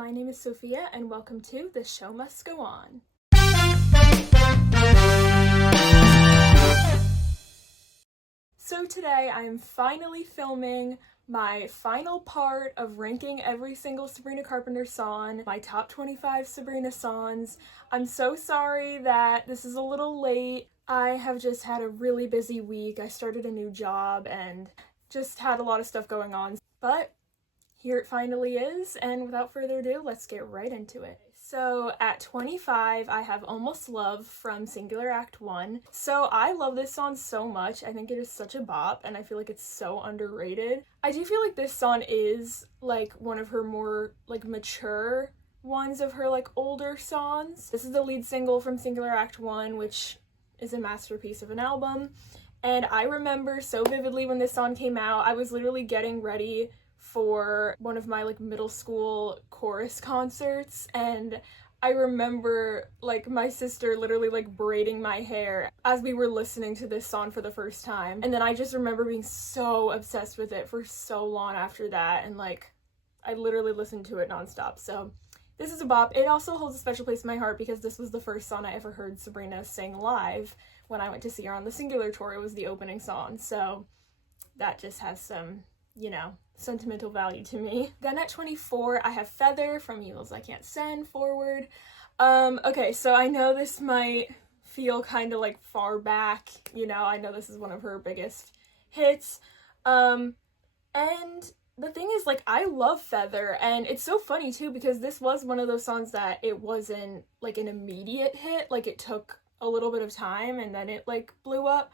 my name is Sophia, and welcome to The Show Must Go On. So today I am finally filming my final part of ranking every single Sabrina Carpenter song, my top 25 Sabrina songs. I'm so sorry that this is a little late. I have just had a really busy week. I started a new job and just had a lot of stuff going on, but here it finally is, and without further ado, let's get right into it. So at 25, I have Almost Love from Singular Act 1. So I love this song so much. I think it is such a bop, and I feel like it's so underrated. I do feel like this song is like one of her more like mature ones of her like older songs. This is the lead single from Singular Act 1, which is a masterpiece of an album. And I remember so vividly when this song came out, I was literally getting ready for one of my like middle school chorus concerts, and I remember like my sister literally like braiding my hair as we were listening to this song for the first time, and then I just remember being so obsessed with it for so long after that, and like I literally listened to it nonstop. So this is a bop. It also holds a special place in my heart because this was the first song I ever heard Sabrina sing live when I went to see her on the Singular tour. It was the opening song, so that just has some, you know, sentimental value to me. Then at 24, I have Feather from Emails I Can't Send Forward. Okay, so I know this might feel kind of like far back, you know, I know this is one of her biggest hits. And the thing is, like, I love Feather, and it's so funny too because this was one of those songs that it wasn't like an immediate hit, like it took a little bit of time and then it like blew up.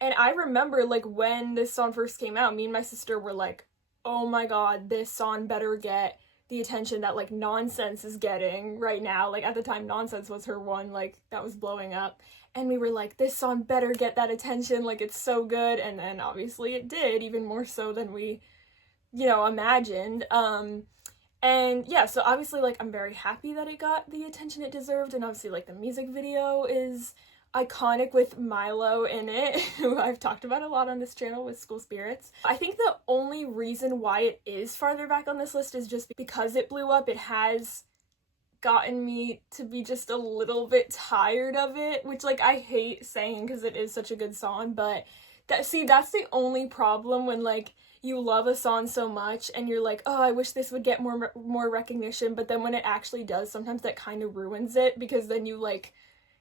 And I remember, like, when this song first came out, me and my sister were like, oh my god, this song better get the attention that, like, Nonsense is getting right now. Like, at the time, Nonsense was her one, like, that was blowing up. And we were like, this song better get that attention, like, it's so good. And then, obviously, it did, even more so than we, you know, imagined. And, yeah, so obviously, like, I'm very happy that it got the attention it deserved. And obviously, like, the music video is iconic with Milo in it, who I've talked about a lot on this channel with School Spirits. I think the only reason why it is farther back on this list is just because it blew up. It has gotten me to be just a little bit tired of it, which, like, I hate saying because it is such a good song, but that's the only problem when, like, you love a song so much and you're like, oh, I wish this would get more recognition, but then when it actually does, sometimes that kind of ruins it because then you, like,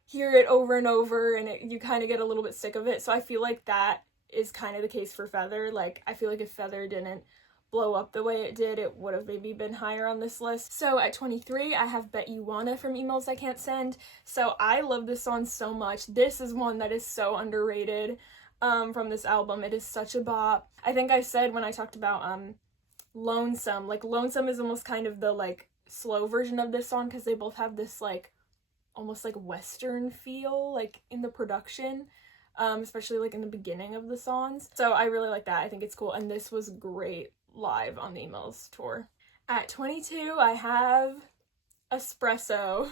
hear it over and over and you kind of get a little bit sick of it. So I feel like that is kind of the case for Feather. Like, I feel like if Feather didn't blow up the way it did, it would have maybe been higher on this list. So at 23, I have Bet You Wanna from Emails I Can't Send. So I love this song so much. This is one that is so underrated from this album. It is such a bop. I think I said when I talked about Lonesome, like Lonesome is almost kind of the like slow version of this song because they both have this like almost like Western feel like in the production, especially like in the beginning of the songs. So I really like that. I think it's cool, and this was great live on the Emails tour. At 22, I have Espresso.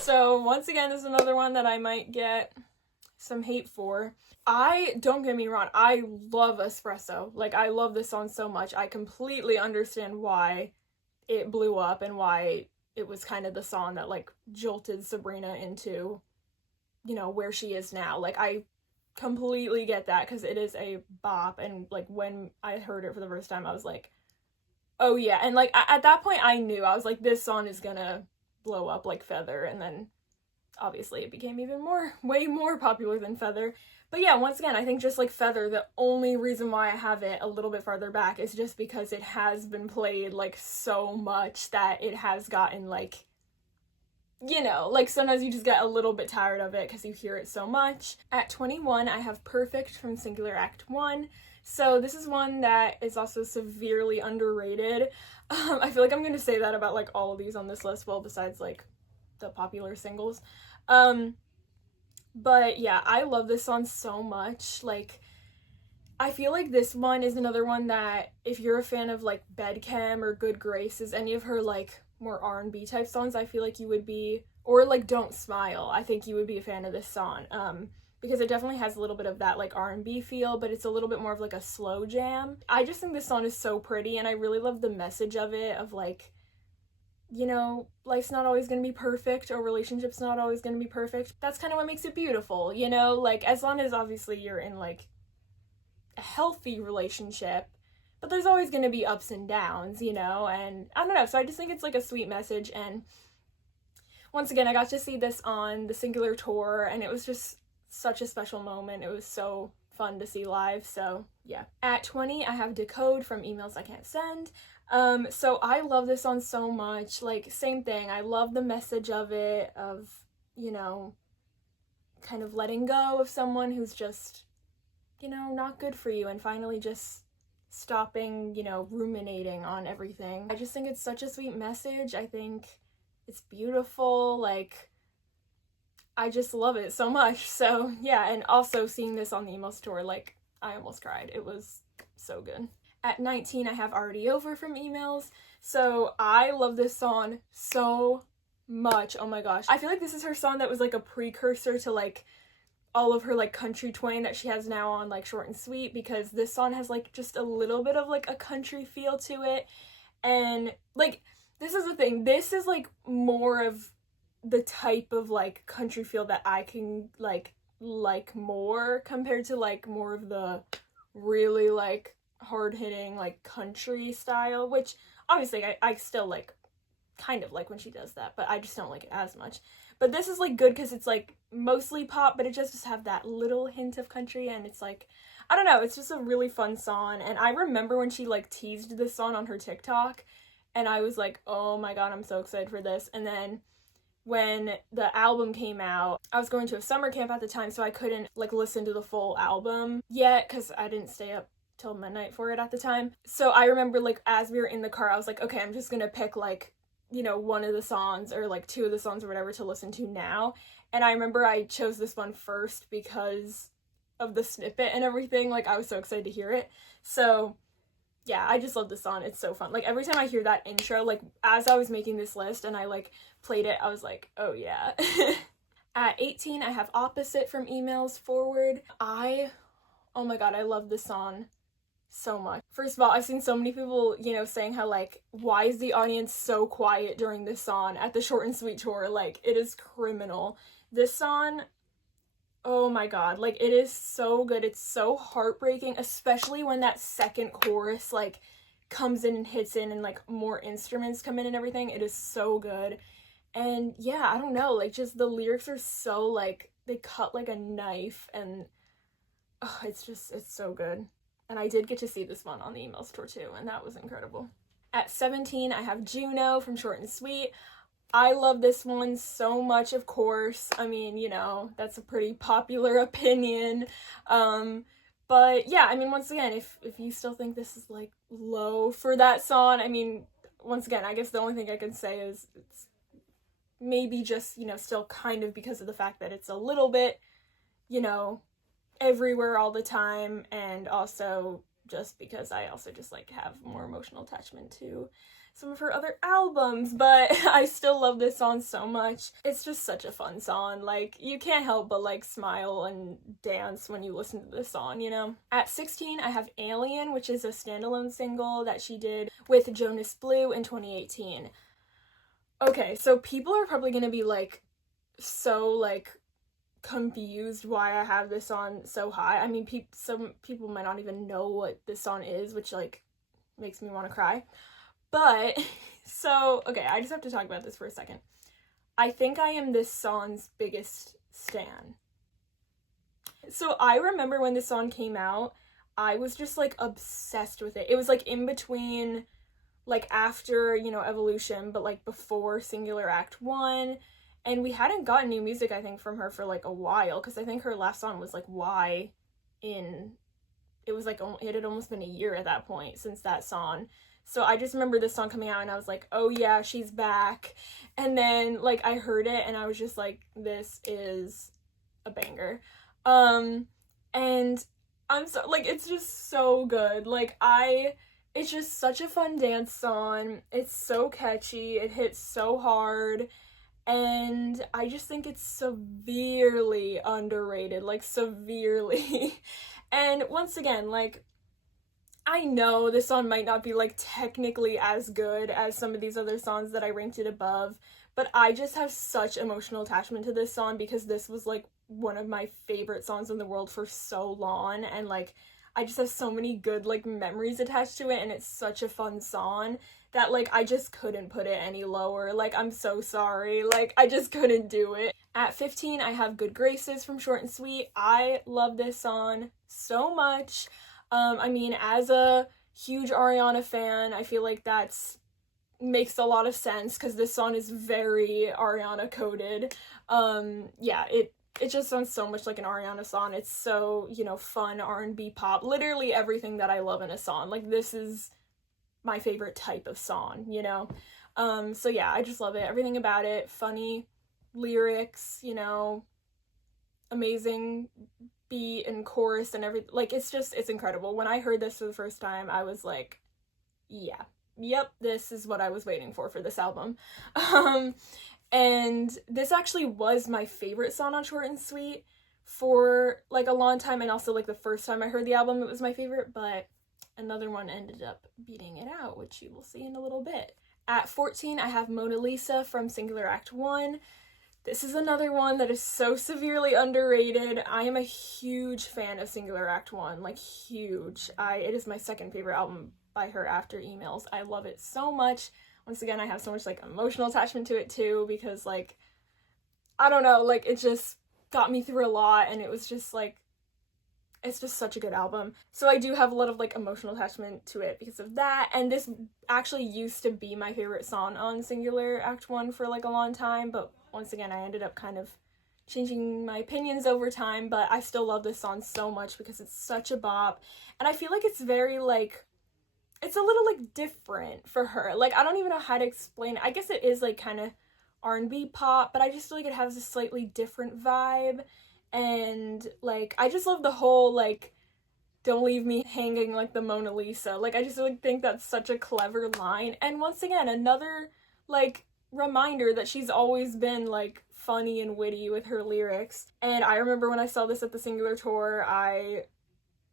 So once again, this is another one that I might get some hate for. Don't get me wrong, I love Espresso. Like, I love this song so much. I completely understand why it blew up and why it was kind of the song that like jolted Sabrina into, you know, where she is now. Like, I completely get that because it is a bop, and like when I heard it for the first time I was like, oh yeah. And like at that point I knew, I was like, this song is gonna blow up like Feather, and then obviously it became even way more popular than Feather. But yeah, once again, I think just like Feather, the only reason why I have it a little bit farther back is just because it has been played like so much that it has gotten like, you know, like sometimes you just get a little bit tired of it because you hear it so much. At 21, I have Perfect from Singular Act 1. So this is one that is also severely underrated. I feel like I'm going to say that about like all of these on this list, well, besides like the popular singles. But yeah, I love this song so much. Like, I feel like this one is another one that if you're a fan of like Bedchem or Good Graces, any of her like more R&B type songs, I feel like you would be, or like Don't Smile, I think you would be a fan of this song. because it definitely has a little bit of that like R&B feel, but it's a little bit more of like a slow jam. I just think this song is so pretty, and I really love the message of it, of like, you know, life's not always gonna be perfect, or relationship's not always gonna be perfect. That's kind of what makes it beautiful, you know, like as long as obviously you're in like a healthy relationship, but there's always gonna be ups and downs, you know, and I don't know, so I just think it's like a sweet message. And once again, I got to see this on the Singular tour, and it was just such a special moment. It was so fun to see live, so yeah. At 20, I have Decode from Emails I Can't Send. So I love this song so much. Like, same thing, I love the message of it, of, you know, kind of letting go of someone who's just, you know, not good for you, and finally just stopping, you know, ruminating on everything. I just think it's such a sweet message. I think it's beautiful, like, I just love it so much. So yeah, and also seeing this on the Emos tour, like, I almost cried. It was so good. At 19, I have Already Over from Emails. So I love this song so much. Oh my gosh. I feel like this is her song that was like a precursor to like all of her like country twang that she has now on like Short and Sweet, because this song has like just a little bit of like a country feel to it. And like, this is the thing, this is like more of the type of like country feel that I can like more, compared to like more of the really like hard-hitting like country style, which obviously I still like kind of like when she does that, but I just don't like it as much. But this is like good because it's like mostly pop, but it just have that little hint of country, and it's like, I don't know, it's just a really fun song. And I remember when she like teased this song on her TikTok, and I was like, oh my god, I'm so excited for this. And then when the album came out, I was going to a summer camp at the time, so I couldn't like listen to the full album yet because I didn't stay up till midnight for it at the time. So I remember like as we were in the car, I was like, okay, I'm just gonna pick like, you know, one of the songs or like two of the songs or whatever to listen to now. And I remember I chose this one first because of the snippet and everything. Like, I was so excited to hear it. So yeah, I just love this song. It's so fun. Like, every time I hear that intro, like as I was making this list and I like played it, I was like, oh yeah. At 18, I have Opposite from Emails Forward. Oh my god, I love this song so much. First of all, I've seen so many people, you know, saying how like, why is the audience so quiet during this song at the Short and Sweet tour? Like, it is criminal. This song, oh my god, like, it is so good. It's so heartbreaking, especially when that second chorus like comes in and hits in and like more instruments come in and everything. It is so good. And yeah, I don't know, like, just the lyrics are so like, they cut like a knife, and oh, it's so good. And I did get to see this one on the Emails tour too, and that was incredible. At 17, I have Juno from Short and Sweet. I love this one so much, of course. I mean, you know, that's a pretty popular opinion. But yeah, I mean, once again, if you still think this is like low for that song, I mean, once again, I guess the only thing I can say is it's maybe just, you know, still kind of because of the fact that it's a little bit, you know, everywhere all the time, and also just because I also just like have more emotional attachment to some of her other albums. But I still love this song so much. It's just such a fun song. Like, you can't help but like smile and dance when you listen to this song, you know. At 16, I have Alien, which is a standalone single that she did with Jonas Blue in 2018. Okay, so people are probably gonna be like so like confused why I have this song so high. I mean, some people might not even know what this song is, which like makes me want to cry. But so okay, I just have to talk about this for a second. I think I am this song's biggest stan. So I remember when this song came out, I was just like obsessed with it. It was like in between, like after, you know, Evolution, but like before Singular Act 1. And we hadn't gotten new music, I think, from her for like a while, because I think her last song was like Why it was like, it had almost been a year at that point since that song. So I just remember this song coming out and I was like, oh yeah, she's back. And then like I heard it and I was just like, this is a banger. And I'm so like, it's just so good. Like it's just such a fun dance song. It's so catchy. It hits so hard. and I just think it's severely underrated, like severely. And once again, like, I know this song might not be like technically as good as some of these other songs that I ranked it above, but I just have such emotional attachment to this song because this was like one of my favorite songs in the world for so long, and like I just have so many good like memories attached to it, and it's such a fun song that like I just couldn't put it any lower. Like, I'm so sorry, like I just couldn't do it. At 15, I have Good Graces from Short and Sweet. I love this song so much. I mean, as a huge Ariana fan, I feel like that's makes a lot of sense because this song is very Ariana coded. Yeah, it just sounds so much like an Ariana song. It's so, you know, fun R&B pop. Literally everything that I love in a song. Like, this is my favorite type of song, you know? So yeah, I just love it. Everything about it. Funny lyrics, you know, amazing beat and chorus and everything. Like, it's incredible. When I heard this for the first time, I was like, yeah, yep, this is what I was waiting for this album. And this actually was my favorite song on Short and Sweet for like a long time, and also like the first time I heard the album it was my favorite, but another one ended up beating it out, which you will see in a little bit. At 14, I have Mona Lisa from Singular Act 1. This is another one that is so severely underrated. I am a huge fan of Singular Act 1, like huge. It is my second favorite album by her after Emails. I love it so much. Once again, I have so much like emotional attachment to it too, because like, I don't know, like it just got me through a lot, and it was just like, it's just such a good album. So I do have a lot of like emotional attachment to it because of that. And this actually used to be my favorite song on Singular Act 1 for like a long time, but once again, I ended up kind of changing my opinions over time, but I still love this song so much because it's such a bop. And I feel like it's very like, it's a little like different for her. Like, I don't even know how to explain it. I guess it is like kind of R&B pop, but I just feel like it has a slightly different vibe. And like, I just love the whole like, don't leave me hanging like the Mona Lisa. Like, I just like think that's such a clever line. And once again, another like reminder that she's always been like funny and witty with her lyrics. And I remember when I saw this at the Singular tour,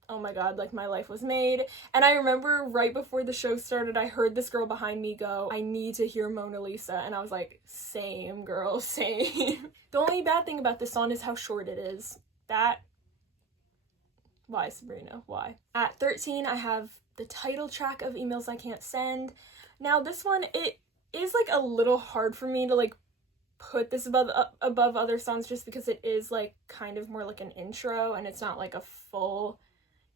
oh my god, like my life was made. And I remember right before the show started, I heard this girl behind me go, I need to hear Mona Lisa. And I was like, same girl, same. The only bad thing about this song is how short it is. Why, Sabrina? Why? At 13, I have the title track of Emails I Can't Send. Now this one, it is like a little hard for me to like put this above other songs, just because it is like kind of more like an intro and it's not like a full,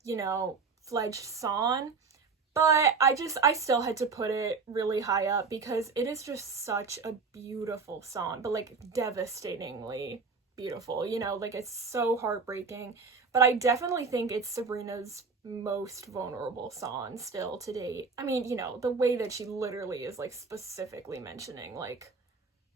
you know, fledged song. But I still had to put it really high up because it is just such a beautiful song, but like devastatingly beautiful, you know, like it's so heartbreaking. But I definitely think it's Sabrina's most vulnerable song still to date. I mean, you know, the way that she literally is like specifically mentioning like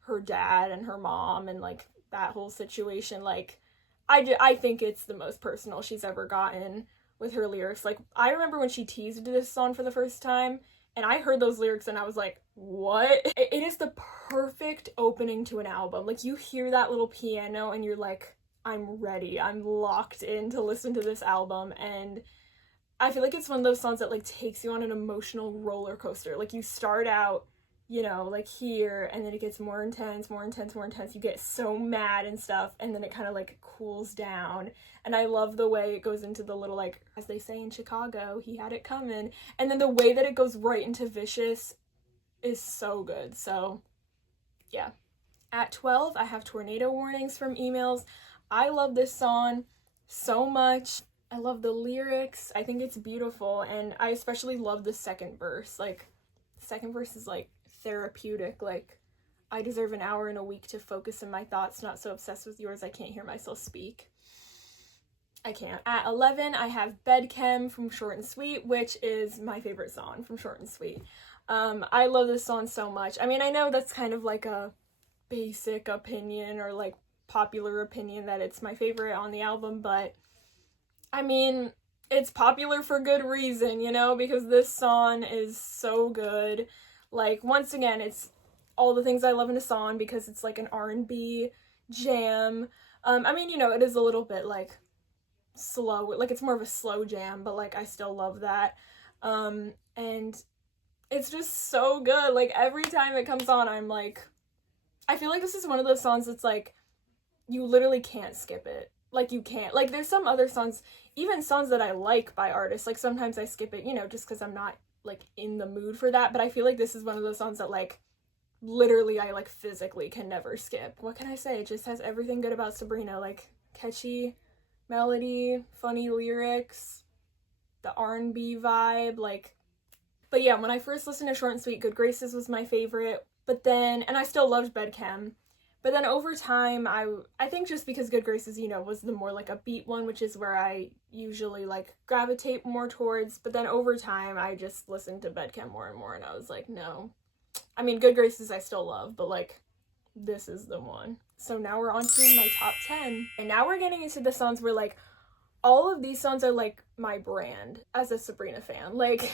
her dad and her mom and like that whole situation, like I think it's the most personal she's ever gotten with her lyrics. Like, I remember when she teased this song for the first time, and I heard those lyrics and I was like, what? It is the perfect opening to an album. Like, you hear that little piano and you're like, I'm ready. I'm locked in to listen to this album. And I feel like it's one of those songs that like takes you on an emotional roller coaster. Like, you start out, you know, like here, and then it gets more intense, more intense, more intense. You get so mad and stuff, and then it kind of like cools down. And I love the way it goes into the little, like, as they say in Chicago, he had it coming. And then the way that it goes right into Vicious is so good. So yeah. At 12, I have Tornado Warnings from Emails. I love this song so much. I love the lyrics. I think it's beautiful, and I especially love the second verse. Like, the second verse is like therapeutic. Like, I deserve an hour in a week to focus in my thoughts, not so obsessed with yours I can't hear myself speak. I can't. At 11, I have Bedchem from Short and Sweet, which is my favorite song from Short and Sweet. I love this song so much. I mean, I know that's kind of like a basic opinion or like popular opinion that it's my favorite on the album, but I mean, it's popular for good reason, you know, because this song is so good. Like, once again, it's all the things I love in a song because it's like an R&B jam. I mean, you know, it is a little bit like slow, like it's more of a slow jam, but like I still love that. And it's just so good. Like every time it comes on, I'm like, I feel like this is one of those songs that's like, you literally can't skip it. Like you can't, like there's some other songs, even songs that I like by artists, like sometimes I skip it, you know, just because I'm not like in the mood for that, but I feel like this is one of those songs that like literally I like physically can never skip. What can I say? It just has everything good about Sabrina, like catchy melody, funny lyrics, the R&B vibe, like. But yeah, when I first listened to Short and Sweet, Good Graces was my favorite, but then, and I still loved Bedchem, but then over time, I think just because Good Graces, you know, was the more like upbeat one, which is where I usually like gravitate more towards, but then over time, I just listened to Bedchem more and more, and I was like, no. I mean, Good Graces I still love, but like, this is the one. So now we're on to my top 10, and now we're getting into the songs where like, all of these songs are like my brand as a Sabrina fan. Like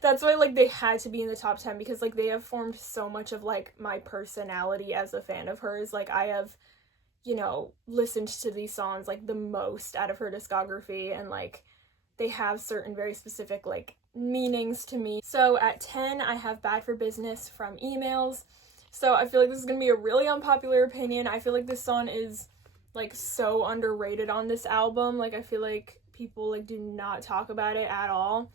that's why like they had to be in the top 10 because like they have formed so much of like my personality as a fan of hers. Like I have, you know, listened to these songs like the most out of her discography, and like they have certain very specific like meanings to me. So at 10 I have Bad for Business from Emails. So I feel like this is gonna be a really unpopular opinion. I feel like this song is like so underrated on this album. Like I feel like people like do not talk about it at all,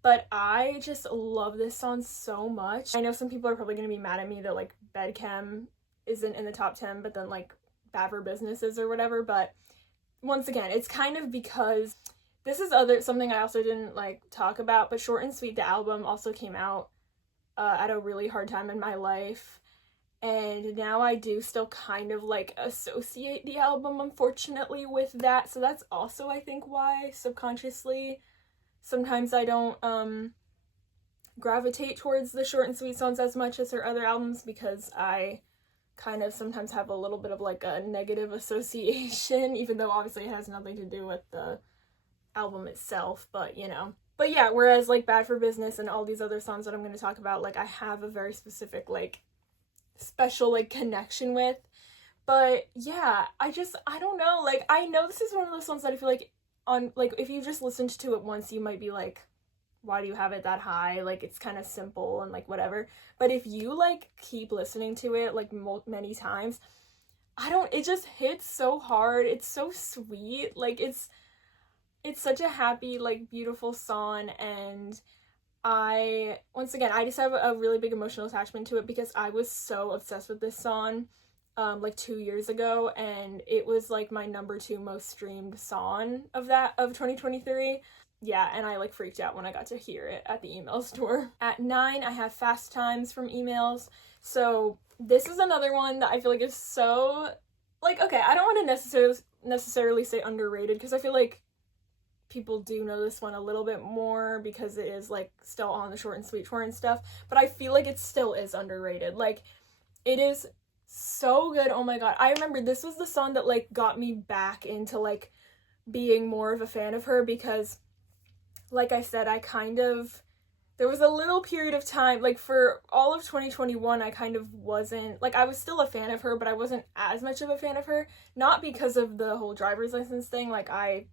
but I just love this song so much. I know some people are probably gonna be mad at me that like Bedchem isn't in the top 10 but then like Bad for Business is or whatever, but once again it's kind of because this is something I also didn't like talk about, but Short and Sweet, the album, also came out at a really hard time in my life. And now I do still kind of like associate the album, unfortunately, with that. So that's also, I think, why subconsciously sometimes I don't gravitate towards the Short and Sweet songs as much as her other albums, because I kind of sometimes have a little bit of like a negative association, even though obviously it has nothing to do with the album itself, but you know. But yeah, whereas like Bad for Business and all these other songs that I'm going to talk about, like I have a very specific like special like connection with. But yeah, I don't know, like I know this is one of those songs that I feel like on like if you just listened to it once you might be like, why do you have it that high? Like it's kind of simple and like whatever. But if you like keep listening to it like many times, it just hits so hard. It's so sweet. Like it's such a happy like beautiful song, and once again, I just have a really big emotional attachment to it because I was so obsessed with this song like 2 years ago, and it was like my number 2 most streamed song of 2023. Yeah, and I like freaked out when I got to hear it at the Email store. At 9 I have Fast Times from Emails. So this is another one that I feel like is so like, okay, I don't want to necessarily say underrated, because I feel like people do know this one a little bit more because it is like still on the Short and Sweet tour and stuff, but I feel like it still is underrated. Like it is so good. Oh my god, I remember this was the song that like got me back into like being more of a fan of her, because like I said, there was a little period of time, like for all of 2021, I kind of wasn't, like I was still a fan of her, but I wasn't as much of a fan of her, not because of the whole driver's license thing. Like I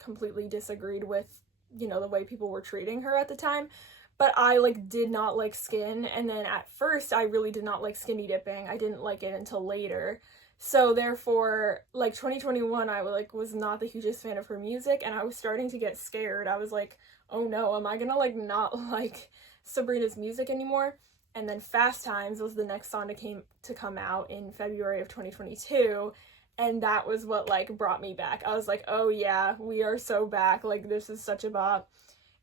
completely disagreed with, you know, the way people were treating her at the time, but I like did not like Skin, and then at first I really did not like Skinny Dipping. I didn't like it until later. So therefore, like 2021, I was not the hugest fan of her music, and I was starting to get scared. I was like, oh no, am I gonna like not like Sabrina's music anymore? And then Fast Times was the next song to come out in February of 2022. And that was what like brought me back. I was like, oh yeah, we are so back. Like this is such a bop.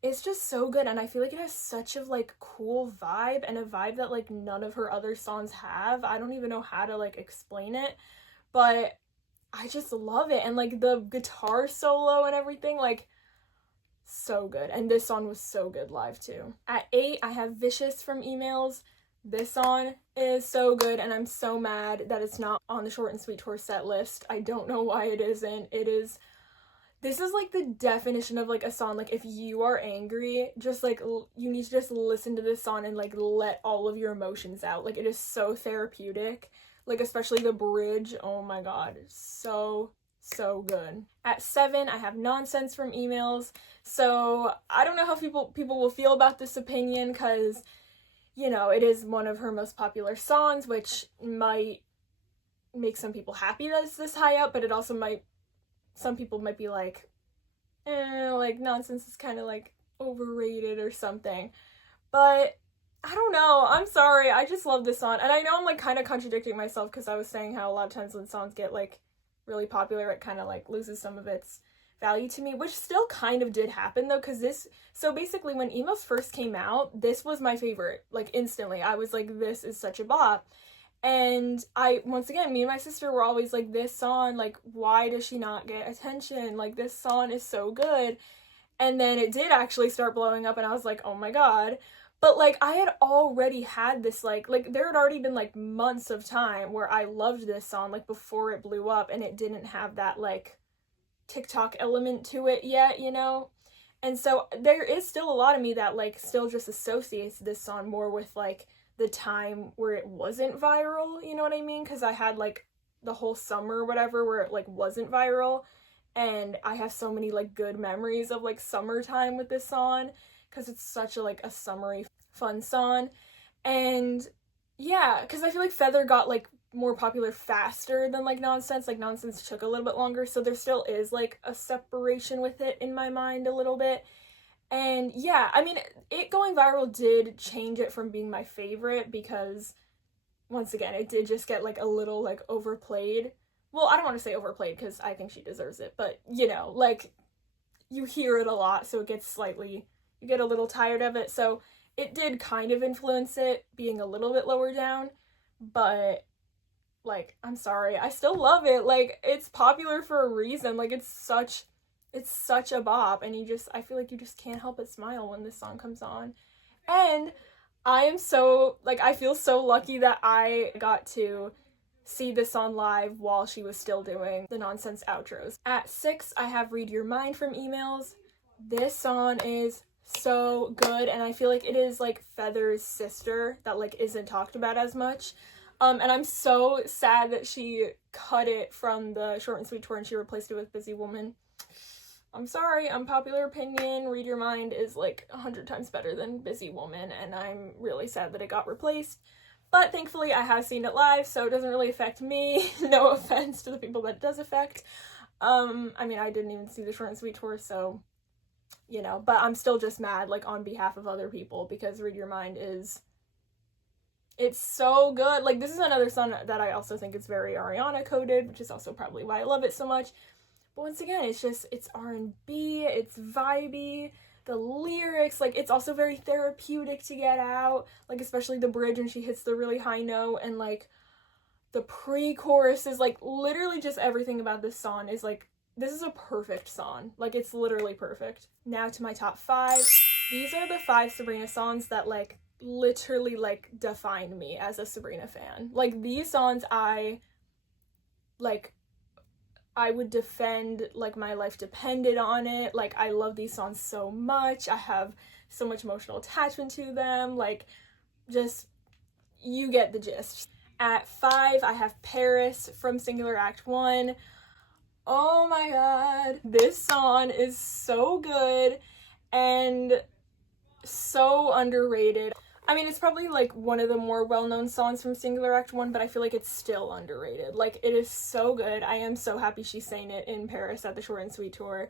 It's just so good, and I feel like it has such a like cool vibe, and a vibe that like none of her other songs have. I don't even know how to like explain it, but I just love it. And like the guitar solo and everything, like so good. And this song was so good live too. At 8 I have Vicious from Emails. This song is so good, and I'm so mad that it's not on the Short and Sweet tour set list. I don't know why it isn't. It is This is like the definition of like a song, like if you are angry, just like you need to just listen to this song and like let all of your emotions out. Like it is so therapeutic, like especially the bridge. Oh my god, so good. At 7, I have Nonsense from Emails. So I don't know how people will feel about this opinion, because you know, it is one of her most popular songs, which might make some people happy that it's this high up, but it also might, some people might be like, like Nonsense is kind of like overrated or something. But I don't know, I'm sorry, I just love this song. And I know I'm like kind of contradicting myself, because I was saying how a lot of times when songs get like really popular, it kind of like loses some of its value to me, which still kind of did happen though, because so basically when Emos first came out, this was my favorite, like instantly. I was like, this is such a bop. And once again, me and my sister were always like, this song, like, why does she not get attention? Like, this song is so good. And then it did actually start blowing up, and I was like, oh my god. But like, I had already had this like there had already been like months of time where I loved this song, like before it blew up, and it didn't have that like TikTok element to it yet, you know? And so there is still a lot of me that like still just associates this song more with like the time where it wasn't viral, you know what I mean? Because I had like the whole summer or whatever where it like wasn't viral, and I have so many like good memories of like summertime with this song, because it's such a like a summery fun song. And yeah, because I feel like Feather got like more popular faster than like Nonsense. Like Nonsense took a little bit longer, so there still is like a separation with it in my mind a little bit. And yeah, I mean, it going viral did change it from being my favorite, because once again, it did just get like a little like overplayed. Well, I don't want to say overplayed, because I think she deserves it, but you know, like you hear it a lot, so it gets slightly, you get a little tired of it. So it did kind of influence it being a little bit lower down, but like, I'm sorry, I still love it. Like, it's popular for a reason. Like, it's such a bop, and I feel like you just can't help but smile when this song comes on. And I am so, like, I feel so lucky that I got to see this song live while she was still doing the Nonsense outros. At 6, I have Read Your Mind from Emails. This song is so good, and I feel like it is like Feather's sister that like isn't talked about as much. And I'm so sad that she cut it from the Short and Sweet tour and she replaced it with Busy Woman. I'm sorry, unpopular opinion, Read Your Mind is like 100 times better than Busy Woman, and I'm really sad that it got replaced. But thankfully I have seen it live, so it doesn't really affect me. No offense to the people that it does affect. I mean, I didn't even see the Short and Sweet tour, so, you know, but I'm still just mad, like, on behalf of other people, because Read Your Mind it's so good. Like, this is another song that I also think is very Ariana coded, which is also probably why I love it so much. But once again, it's R&B, it's vibey, the lyrics, like, it's also very therapeutic to get out, like, especially the bridge when she hits the really high note, and, like, the pre-chorus is, like, literally just everything about this song is, like, this is a perfect song. Like, it's literally perfect. Now to my top 5. These are the 5 Sabrina songs that, like, literally like define me as a Sabrina fan. Like, these songs I would defend like my life depended on it. Like, I love these songs so much. I have so much emotional attachment to them. Like, just, you get the gist. At 5, I have Paris from Singular Act 1. Oh my god, this song is so good and so underrated. I mean, it's probably like one of the more well-known songs from Singular Act 1, but I feel like it's still underrated. Like, it is so good. I am so happy she sang it in Paris at the Short and Sweet tour.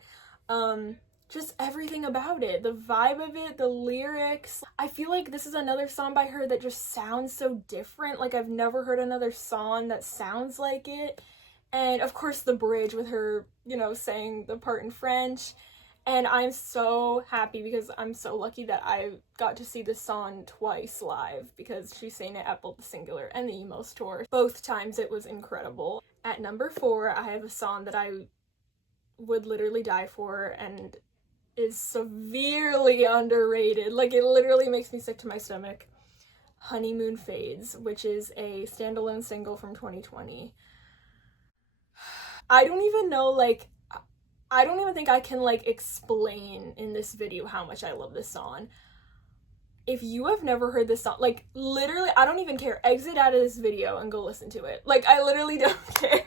Just everything about it, the vibe of it, the lyrics. I feel like this is another song by her that just sounds so different. Like, I've never heard another song that sounds like it. And of course the bridge with her, you know, saying the part in French. And I'm so happy because I'm so lucky that I got to see this song twice live, because she sang it at both the Singular and the Emos tour. Both times it was incredible. At number 4, I have a song that I would literally die for and is severely underrated. Like, it literally makes me sick to my stomach. Honeymoon Fades, which is a standalone single from 2020. I don't even know, like, I don't even think I can like explain in this video how much I love this song. If you have never heard this song, like literally, I don't even care. Exit out of this video and go listen to it. Like, I literally don't care.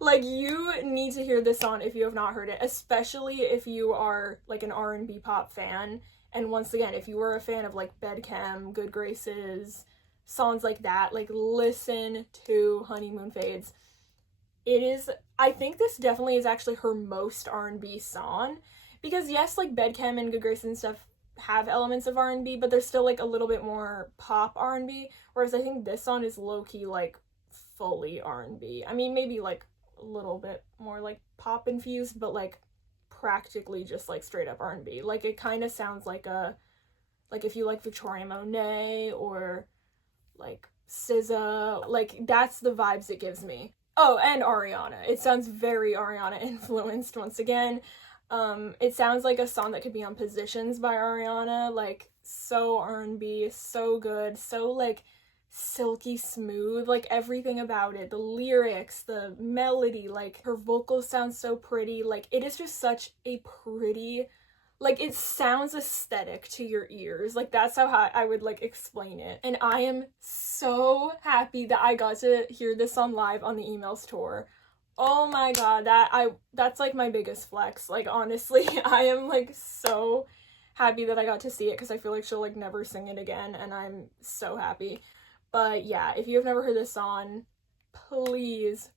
Like, you need to hear this song if you have not heard it, especially if you are like an R&B pop fan. And once again, if you are a fan of like Bedchem, Good Graces, songs like that, like listen to Honeymoon Fades. It is, I think this definitely is actually her most R&B song, because yes, like Bedchem and Good Graces and stuff have elements of R&B, but there's still like a little bit more pop R&B, whereas I think this song is low-key like fully R&B. I mean, maybe like a little bit more like pop infused, but like practically just like straight up R&B. Like, it kind of sounds like a, like if you like Victoria Monet or like SZA, like that's the vibes it gives me. Oh, and Ariana. It sounds very Ariana influenced once again. It sounds like a song that could be on Positions by Ariana, like so R&B, so good, so like silky smooth, like everything about it, the lyrics, the melody, like her vocals sound so pretty, like it is just such a pretty, like it sounds aesthetic to your ears, like that's how I would like explain it. And I am so happy that I got to hear this song live on the Emails tour. Oh my god, that's like my biggest flex. Like, honestly, I am like so happy that I got to see it, because I feel like she'll like never sing it again, and I'm so happy. But yeah, if you have never heard this song, please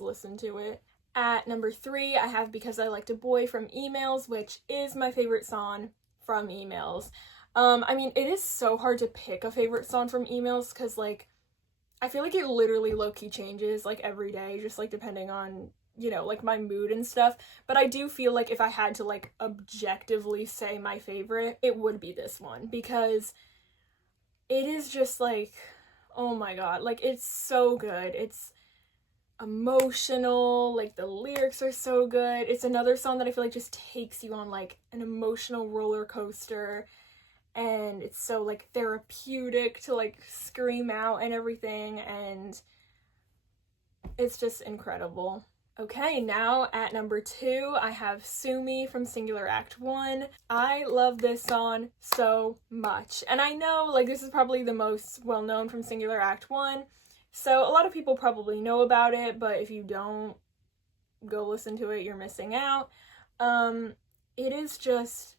listen to it. At number 3, I have Because I Liked a Boy from Emails, which is my favorite song from Emails. I mean, it is so hard to pick a favorite song from Emails, because like I feel like it literally low-key changes like every day, just like depending on, you know, like my mood and stuff. But I do feel like if I had to like objectively say my favorite, it would be this one, because it is just like, oh my god, like it's so good. It's emotional, like the lyrics are so good. It's another song that I feel like just takes you on like an emotional roller coaster. And it's so like therapeutic to like scream out and everything, and it's just incredible. Okay, now at number 2, I have Sue Me from Singular Act 1. I love this song so much, and I know like this is probably the most well-known from Singular Act 1, so a lot of people probably know about it, but if you don't, go listen to it, you're missing out. It is just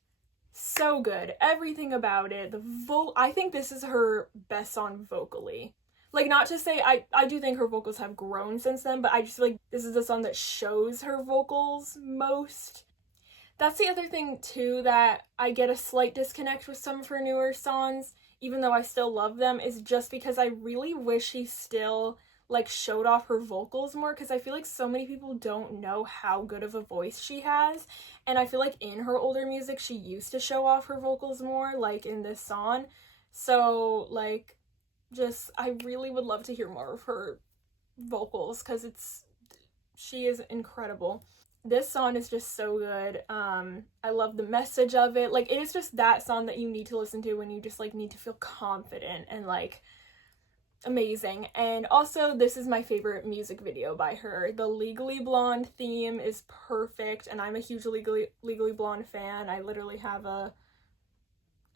so good. Everything about it. I think this is her best song vocally. Like, not to say, I do think her vocals have grown since then, but I just feel like this is the song that shows her vocals most. That's the other thing, too, that I get a slight disconnect with some of her newer songs, even though I still love them, is just because I really wish she still like showed off her vocals more, because I feel like so many people don't know how good of a voice she has, and I feel like in her older music she used to show off her vocals more, like in this song. So like, just I really would love to hear more of her vocals, because she is incredible. This song is just so good. I love the message of it. Like, it is just that song that you need to listen to when you just like need to feel confident and like amazing. And also, this is my favorite music video by her. The Legally Blonde theme is perfect, and I'm a huge Legally Blonde fan. I literally have a,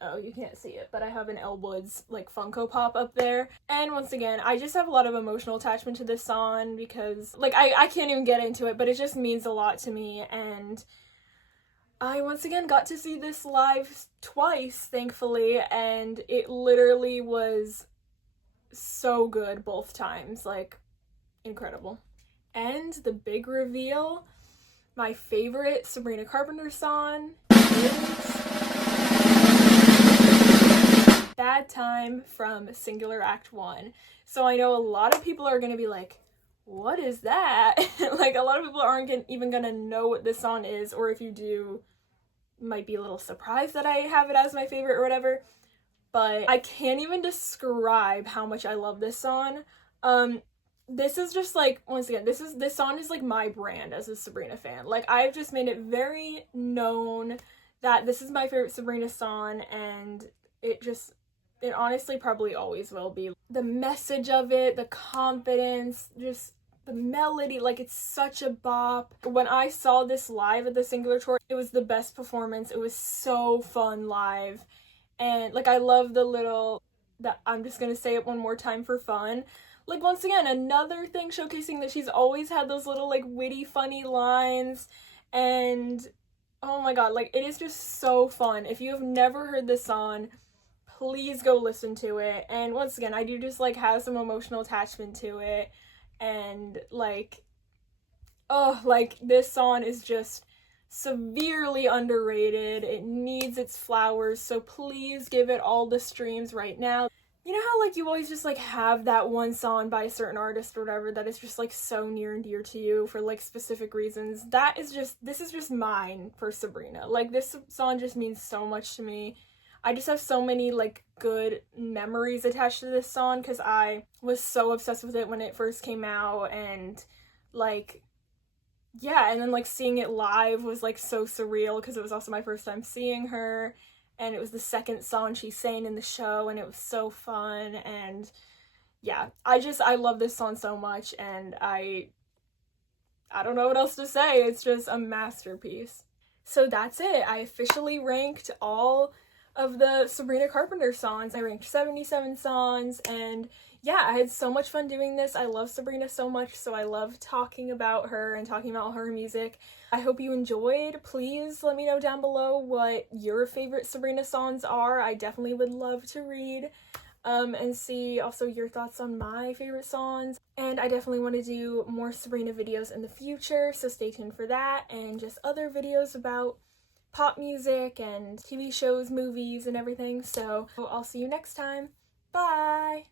oh, you can't see it, but I have an Elle Woods like Funko Pop up there. And once again, I just have a lot of emotional attachment to this song, because like I can't even get into it, but it just means a lot to me. And I once again got to see this live twice, thankfully, and it literally was so good both times, like incredible. And the big reveal, my favorite Sabrina Carpenter song is Bad Time from Singular Act 1. So I know a lot of people are gonna be like, what is that? Like, a lot of people aren't even gonna know what this song is, or if you do, might be a little surprised that I have it as my favorite or whatever. But I can't even describe how much I love this song. This is just like, once again, this song is like my brand as a Sabrina fan. Like, I've just made it very known that this is my favorite Sabrina song, and it honestly probably always will be. The message of it, the confidence, just the melody, like it's such a bop. When I saw this live at the Singular Tour, it was the best performance. It was so fun live. And like I love the little, that I'm just gonna say it one more time for fun. Like once again, another thing showcasing that she's always had those little like witty, funny lines. And oh my god, like it is just so fun. If you have never heard this song, please go listen to it. And once again, I do just like have some emotional attachment to it. And like, oh, like this song is just severely underrated. It needs its flowers, so please give it all the streams right now. You know how like you always just like have that one song by a certain artist or whatever that is just like so near and dear to you for like specific reasons? This is just mine for Sabrina. Like this song just means so much to me. I just have so many like good memories attached to this song because I was so obsessed with it when it first came out, and like, yeah, and then like seeing it live was like so surreal because it was also my first time seeing her, and it was the second song she sang in the show, and it was so fun. And yeah, I love this song so much, and I don't know what else to say. It's just a masterpiece. So that's it. I officially ranked all of the Sabrina Carpenter songs. I ranked 77 songs, and yeah, I had so much fun doing this. I love Sabrina so much, so I love talking about her and talking about her music. I hope you enjoyed. Please let me know down below what your favorite Sabrina songs are. I definitely would love to read and see also your thoughts on my favorite songs. And I definitely want to do more Sabrina videos in the future, so stay tuned for that, and just other videos about pop music and TV shows, movies, and everything. So I'll see you next time. Bye!